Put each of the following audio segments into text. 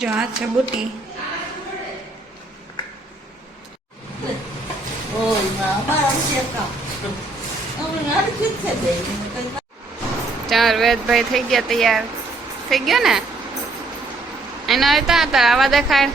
જો આ છે બુટી. ચાર વેદભાઈ થઈ ગયા તૈયાર. થઈ ગયો ને એના હતા આવા દેખાય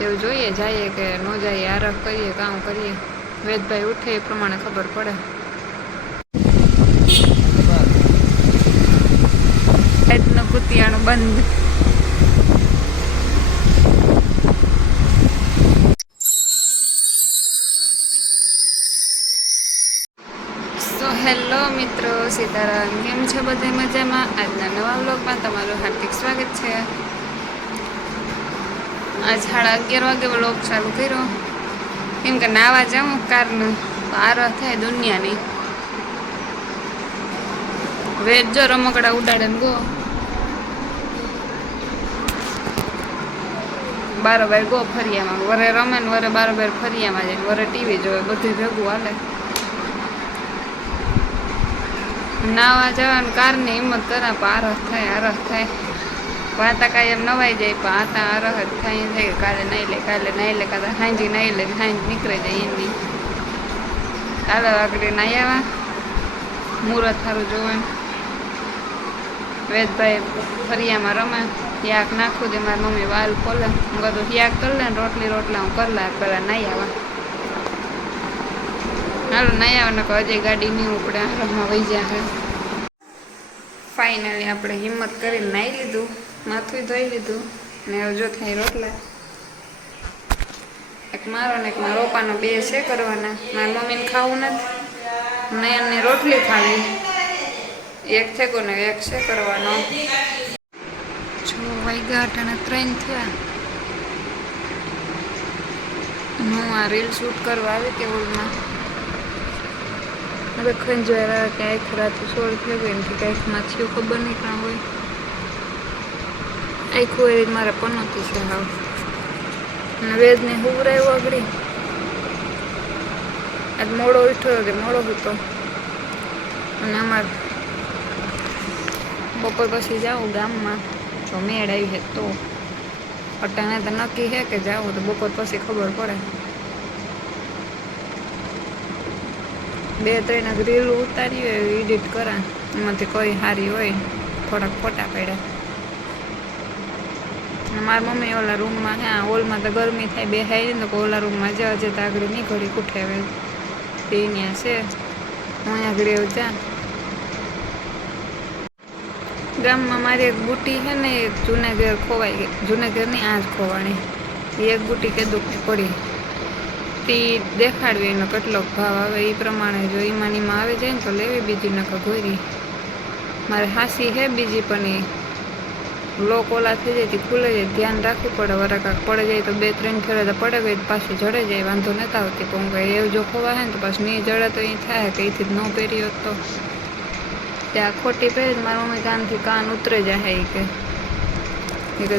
એવું જોઈએ જઈએ કે ન જઈએ આરફ કરીએ કામ કરીએ. વેદભાઈ ઉઠે એ પ્રમાણે ખબર પડે. આજનું કુતિયાણું બંધ. તો હેલો મિત્રો, સીતારામ. કેમ છો બધા મજામાં? આજના નવા વ્લોગમાં તમારું હાર્દિક સ્વાગત છે. આજ 11:30 વાગે વ્લોગ ચાલુ કર્યો કેમ કે નાવા જાઉં કારનું આરહ થાય દુનિયાની. વેદ જો રમકડા ઉડાડે ને ગો બારોબાર ગો ફરિયામાં વરે રમે ને વરે બારોબાર ફરિયામાં જાય, વરે ટીવી જોવે, બધું ભેગું હાલે. નાવા જવાનું કારની હિંમત કરા પણ આરહ થાય વાતા કાંઈ એમ નવાઈ જાય પણ આતા આરહ જ થાય છે. કાલે નહીં લે કાલે હાંજી નહીં લે હાંજ નીકળી જાય એમની. કાલે આગળ નાહી આવ્યા મુહૂર્ત સારું જોવાનું. વેદભાઈ ફરિયામાં રમે યાક નાખું દે. મારી મમ્મી વાલ ખોલે હું કીધું યાક કરી લે ને રોટલા હું કરી લે પેલા નાહી આવા. હાલો નાહી આવે ને હજી ગાડી નહીં ઉપડે આરહમાં વહી જાય. ફાઇનલી આપણે હિંમત કરીને નાહી લીધું, માથું ધોઈ લીધું ને હવે જો થાય રોટલા. એક મારો ને એક મારો પપ્પાનો બે છે કરવાના. મારી મમ્મીને ખાવું નથી, નયનની રોટલી ખાવી. એક થેકો ને એક છે કરવાનો. 6 વાગ્યા અને 3 થયા. હું આ રીલ શૂટ કરવા આવી હતી હોલમાં. હવે ખંજવારા ક્યાંય ખરાતું સોળ થઈ ગઈ નથી, કાંઈક માછીઓ ખબર નહીં કાં હોય. આખું હોય મારે પનોતી છે હાવ. અને વેદને હુવરાયો આગળ. આજ મોડો ઉઠ્યો હતો, મોડો હતો. અને અમારે બપોર પછી જાઉં ગામમાં, જો મેળ આવી છે તો. અટાણે તો નક્કી છે કે જાઉં તો બપોર પછી ખબર પડે. 2-3 રીલ ઉતારી હોય એડિટ કરા, એમાંથી કોઈ સારી હોય થોડાક ફોટા પડ્યા. મારી મમ્મી ઓલા રૂમમાં હા હોલમાં તો ગરમી થાય બેહાય ને તો ઓલા રૂમમાં જવા જતા આગળ નહીં ઘડી ઉઠે હવે તે ત્યાં છે. હું આગળ એવું જા ગામમાં મારી એક બુટી છે ને એક જૂના ઘર ખોવાઈ ગઈ. જૂના ઘરની આજ ખોવાણી એક બુટી કીધું પડી તે દેખાડવી એનો કેટલો ભાવ આવે એ પ્રમાણે જો ઈમાનીમાં આવી જાય ને તો લેવી, બીજી નકા ઘોરી. મારે હાસી છે બીજી પણ એ લોક ઓલા થઈ જાય ખુલે જાય, ધ્યાન રાખવું પડે. વરકાક પડે જાય તો 2-3 ફેરે તો પડે ગઈ પાછી જડે જાય, વાંધો નતા આવતી. પણ કંઈ એવું જો ખોવાય ને તો પાછી નહીં જડે તો એ થાય કે એથી જ ન પહેરી હોત તો ત્યાં ખોટી પહેરી. મારી મમ્મી કાનથી કાન ઉતરે જાય કે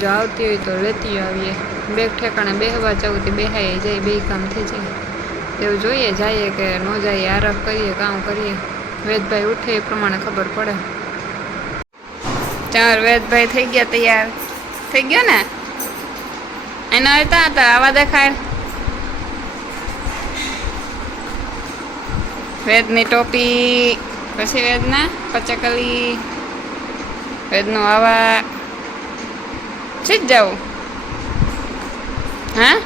જો આવતી હોય તો લેતી આવીએ. બે ઠેકાણે બેહવા જવું તે બેહાઈ જાય, બે કામ થઈ જાય. એવું જોઈએ જઈએ કે ન જઈએ આરફ કરીએ કામ કરીએ. વેદભાઈ ઉઠે એ પ્રમાણે ખબર પડે. ચાર વેદભાઈ થઈ ગયા તૈયાર. થઈ ગયો ને એના હતા આવા દેખાય. વેદની ટોપી, પછી વેદના પચકલી, વેદનો આવા છે જ જાવું. હા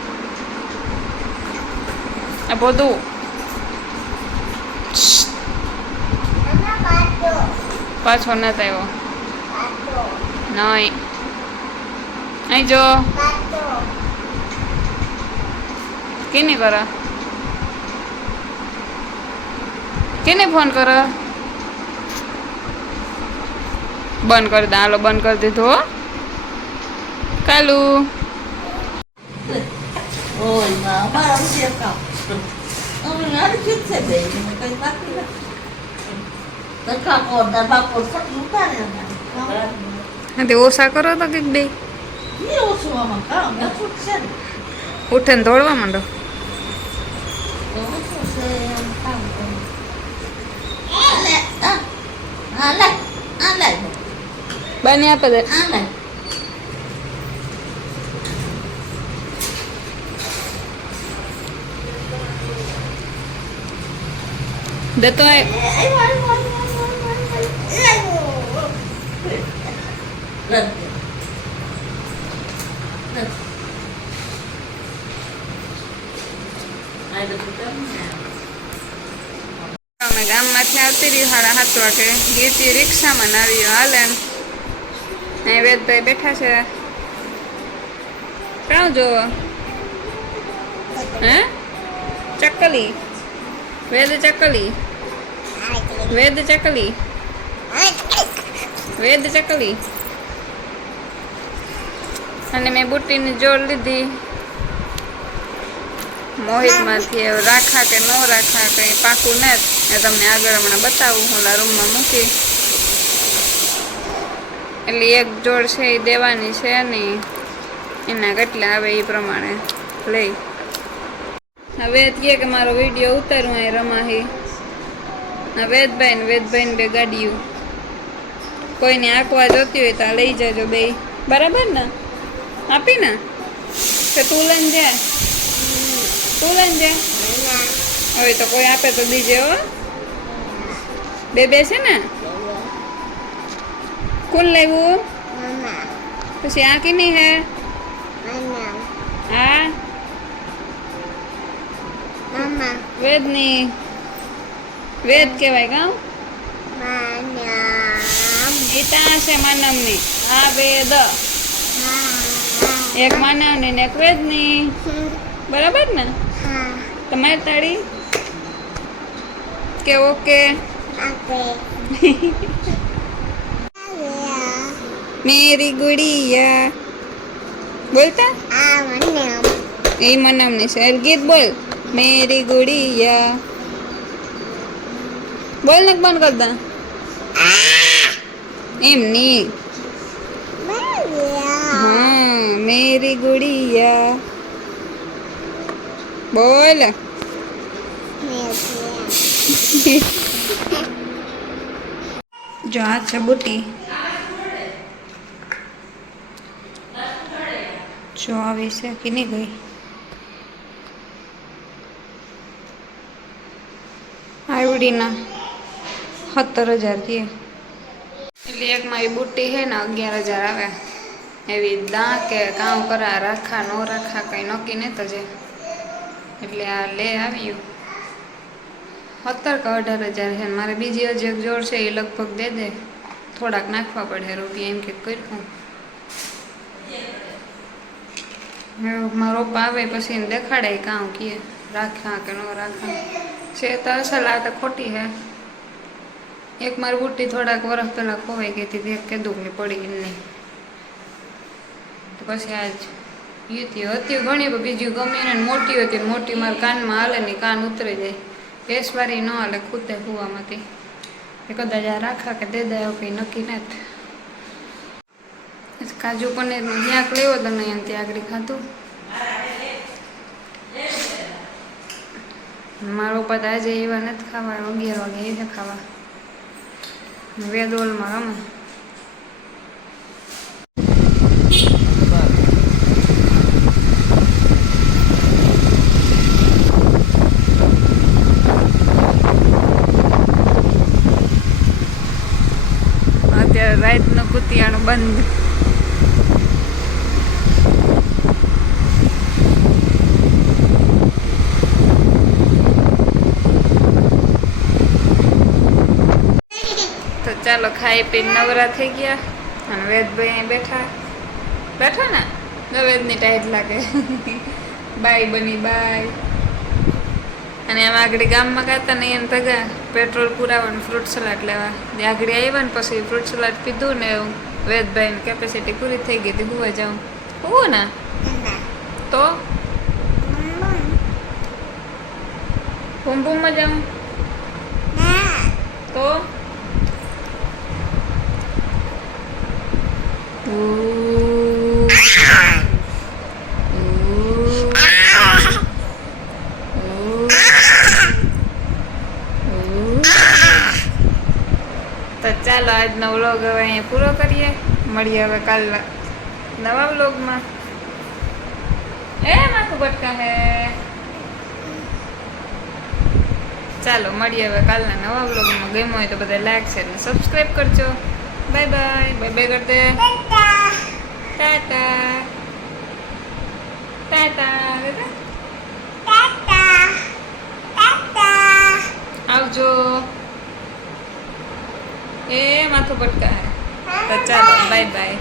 આ બધું પાછો નતા આવ્યો નહીં. અહીં જો કેને કરો, કેને ફોન કરો? બંધ કરી દે. હાલો બંધ કરી દીધો કાલુ. ઓછા કરો તો કંઈક બે ઉઠે ને દોડવા માંડો. બને આપે દે દેતો અમે ગામમાંથી આવતી રહી 7:30 વાગે ગીતી રિક્ષામાં આવી હાલે અહીં વેદભાઈ બેઠા છે કાં જોવો હે ચકલી વેદ ચકલી વેદ ચકલી વેદ ચકલી અને મેં બુટ્ટીની જોડ લીધી મોહિતમાંથી રાખા કે ન રાખા કંઈ પાકું ને એ તમને આગળ હમણાં બતાવું ઓલા રૂમમાં મૂકી એટલે એક જોડ છે એ દેવાની છે નહીં એના કેટલા આવે એ પ્રમાણે લઈ હવે કહે કે મારો વિડીયો ઉતારું અહીં રમાહી વેદભાઈ બે ગાડીઓ કોઈને આંકવા જોતી હોય તો લઈ જજો બે બરાબર ને આપી ને કે તું લઈને જા તું લઈને જા હવે તો કોઈ આપે તો દીજે હો બે છે ને કોણ લેવું પછી આ કીની હે આ વેદની વેદ કહેવાય ગામ એ ત્યાં છે માનવની આ વેદ એક માનવની ને એક વેદની બરાબર ને તમારી તાળી કે ઓકે मेरी गुड़िया बोलता ये मनम ने शेर गीत बोल मेरी गुड़िया बोल नक बंद कर दा एम नी हाँ मेरी गुड़िया बोल जो आज છે બુટી જો આવી છે કે નહીં ગઈ આવડીના 17,000 એટલે એક મારી બુટ્ટી છે ને 11,000 આવે એવી દા કે કામ કરા રાખા ન રાખા કંઈ નક્કી નહીં તજે એટલે આ લે આવ્યું 17 કે 18,000 છે મારે બીજી હજી એક જોડ છે એ લગભગ દે થોડાક નાખવા પડે રૂપિયા એમ કે કર્યું મારો પપ્પા આવે પછી એને દેખાડે કામ કીએ રાખ્યા કે ન રાખ્યા છે તો અસલ આ તો ખોટી હે એક મારી બુટ્ટી થોડાક વર્ષ પહેલાં ખોવાઈ ગઈ હતી એક કીધું પડી નહીં તો પછી આજ હતી ઘણી બીજી ગમી ને મોટી હતી મોટી મારા કાનમાં હાલે ને કાન ઉતરી જાય કેસવારી ન હાલે ખૂતે કૂવામાંથી એ કદાચ આ રાખા કે દે દે એવું કંઈ નક્કી નથી કાજુ પનીરનું શાક લેવો તો નહીં ત્યાં આગળ ખાધું મારો પદ આજે એવા નથી ખાવા 11 વાગે એ છે ખાવા વેદોલમાં રમે અત્યારે રાતનો કુતિયાણું બંધ ચાલો ખાઈ પીને નવરા થઈ ગયા અને વેદભાઈ અહીં બેઠા ને વેદની ટાઈટ લાગે બાય બની બાય અને આમ આગળ ગામમાં ગાતા ને એને તગા પેટ્રોલ પુરાવાનું ફ્રૂટ સલાડ લેવા આગળ આવ્યા ને પછી ફ્રૂટ સલાડ પીધું ને એવું વેદભાઈની કેપેસિટી પૂરી થઈ ગઈ હતી હુવા જાઉં હુવું ને તો ભૂમભૂમમાં જાઉં તો તો ચાલો આજનો વ્લોગ હવે અહીંયા પૂરો કરીએ મળીએ હવે કાલ નવા વ્લોગમાં. એ માથું ભટકા હે. ચાલો મળીએ હવે કાલના નવા વ્લોગમાં. ગમ્યો હોય તો બધા લાઈક શેર અને સબસ્ક્રાઈબ કરજો. Bye bye. બાય બાય કરતે. ટાટા ટાટા આવજો. એ માથું ભટકા હે. તો ચાલો બાય બાય.